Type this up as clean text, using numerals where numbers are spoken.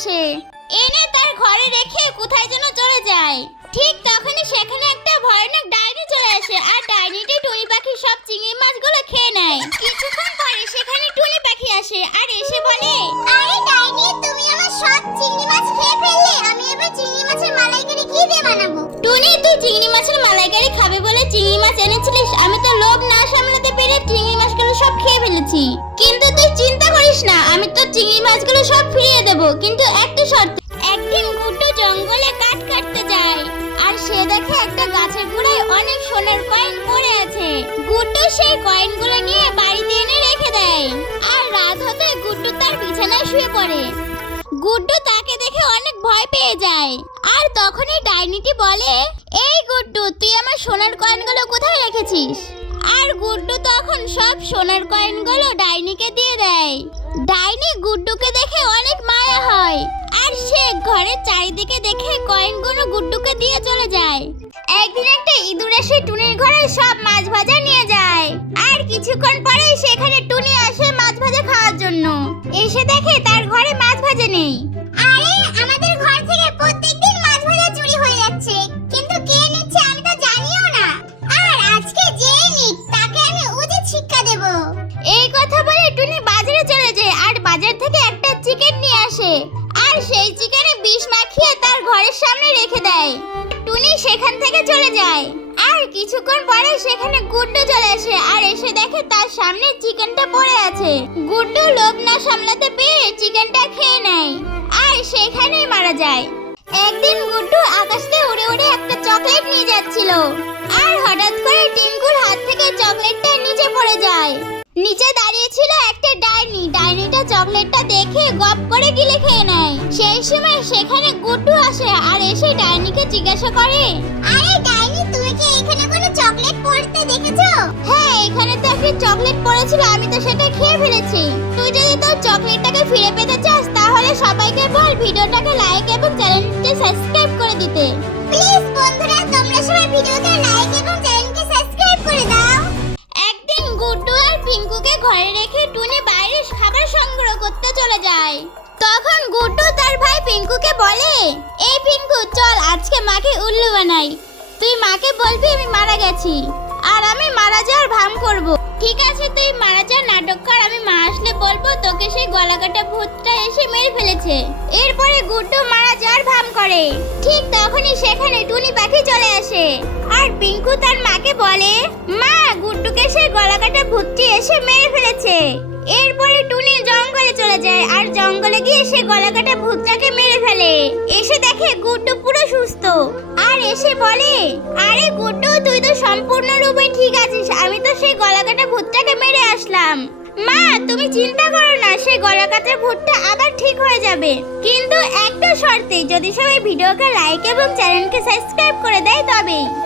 আসে, এনে তার ঘরে রেখে কোথায় যেন চলে যায়। ঠিক তখনই সেখানে একটা ভয়ানক ডাইনি চলে আসে, আর ডাইনিটি টুনি পাখির সব চিংড়ি মাছগুলো খেয়ে নেয়। কিছুক্ষণ পরে সেখানে টুনি পাখি আসে আর এসে বলে, আরে ডাইনি, তুমি আমার সব চিংড়ি মাছ খেয়ে ফেললে। আমি এবার চিংড়ি মাছের মালাইকারি কি দিয়ে বানাবো? টুনি, তুই চিংড়ি মাছের মালাইকারি খাবে বলে চিংড়ি মাছ এনেছিলিস। আমি তো লোভ না সামলাতে পেরে চিংড়ি মাছগুলো সব খেয়ে ফেলেছি। কিন্তু তুই চিন্তা করিস না, আমি তো চিংড়ি মাছগুলো সব ফিরিয়ে দেব, কিন্তু একটা শর্তে। একদিন গুড্ডু জঙ্গলে কাঠ কাটতে যায়, আর সে দেখে একটা গাছের গোড়ায় অনেক সোনার কয়েন পড়ে আছে। গুড্ডু সেই কয়েনগুলো নিয়ে বাড়িতে এনে রেখে দেয়, আর রাত হতে গুড্ডু তার বিছানায় শুয়ে পড়ে। গুড্ডু তাকে দেখে অনেক ভয় পেয়ে যায়, আর তখনই ডাইনিটি বলে, এই গুড্ডু, তুই আমার সোনার কয়েনগুলো কোথায় রেখেছিস? আর গুড্ডু তখন সব সোনার কয়েনগুলো ডাইনিকে দিয়ে দেয়। ডাইনি গুড্ডুকে দেখে অনেক মায়া হয়, আর সে ঘরের চারিদিকে দেখে কয়েনগুলো গুড্ডুকে দিয়ে চলে যায়। একদিন একটা ইঁদুর এসে টুনির ঘরে সব মাছ ভাজা নিয়ে যায়, আর কিছুক্ষণ পরেই সেখানে টুনি আসে মাছ ভাজা খাওয়ার জন্য। এসে দেখে তার ঘরে মাছ ভাজা নেই। আরে, আমাদের ঘর থেকে প্রত্যেকদিন মাছ ভাজা চুরি হয়ে যাচ্ছে, কিন্তু কে নিচ্ছে আমি তো জানিও না। আর আজকে যে নিক তাকে আমি উচিত শিক্ষা দেব। এই কথা বলে টুনি বাজারে চলে যায়, আর বাজার থেকে একটা চিকেন নিয়ে আসে, আর সেই চিকেনে বিষ মাখিয়ে তার ঘরের সামনে রেখে দেয়। টুনি সেখান থেকে চলে যায়, আর কিছুক্ষণ পরে সেখানে গুড্ডু চলে আসে, আর এসে দেখে তার সামনে চিকেনটা পড়ে আছে। গুড্ডু লোভ না সামলাতে পেরে চিকেনটা খেয়ে নেয়, আর সেখানেই মারা যায়। একদিন গুড্ডু আকাশ থেকে উড়ে উড়ে একটা চকলেট নিয়ে যাচ্ছিল, আর হঠাৎ করে টিঙ্কুর হাত থেকে চকলেটটা নিচে পড়ে যায়। নিচে দাঁড়িয়ে ছিল একটা ডাইনি। ডাইনিটা চকলেটটা দেখে গপ করে গিলে খেয়ে নেয়। সেই সময় সেখানে গুড্ডু আসে, আর এসে ডাইনিকে জিজ্ঞাসা করে, আরে ডাইনি, তুমি কি এখানে কোনো চকলেট পড়তে দেখেছো? হ্যাঁ, এখানে তো একটা চকলেট পড়েছিল, আমি তো সেটা খেয়ে ফেলেছি। তুই যদি তোর চকলেটটাকে ফিরে পেতে চাস, তাহলে সবাইকে বল ভিডিওটাকে লাইক এবং চ্যানেলটি সাবস্ক্রাইব করে দিতে। প্লিজ বন্ধুরা, তোমরা সবাই ভিডিওতে লাইক এবং চ্যানেলকে সাবস্ক্রাইব করে দাও। একদিন গুড্ডু আর পিঙ্কুকে ঘরে রেখে টুনি বাইরে খাবার সংগ্রহ করতে চলে যায়। তখন গুড্ডু তার ভাই পিঙ্কুকে বলে, এই পিঙ্কু, চল আজকে মাকে উল্লু বানাই। তুই মাকে বলবি আমি মারা গেছি, আর আমি মারা যাওয়ার ভান করব। ঠিক আছে, তুই মারা যাওয়ার নাটক কর, আমি মা আসলে বলবো তোকে সেই গলাকাটা ভূতটা এসে মেরে ফেলেছে। এরপরে গুড্ডু মারা যাওয়ার ভান করে। ঠিক তখনই সেখানে টুনি পাখি চলে আসে, আর পিঙ্কু তার মাকে বলে, মা, গুড্ডুকে সেই গলাকাটা ভূতটি এসে মেরে ফেলেছে। এরপরে টুনি জঙ্গলে চলে যায়, আর জঙ্গলে গিয়ে সে গলাকাটা ভূতটাকে মেরে ফেলে। এসে দেখে গুড্ডু পুরো সুস্থ, আর এসে বলে, আরে গুড্ডু, তুই তো সম্পূর্ণরূপে ঠিক আছিস, আমি তো সেই গলাকাটা ভূতটাকে মেরে আসলাম। মা, তুমি চিন্তা করো না, সেই গলাকাটা ভূতটা আবার ঠিক হয়ে যাবে, কিন্তু একটা শর্তে, যদি সবাই ভিডিওকে লাইক এবং চ্যানেলকে সাবস্ক্রাইব করে দেয় তবেই।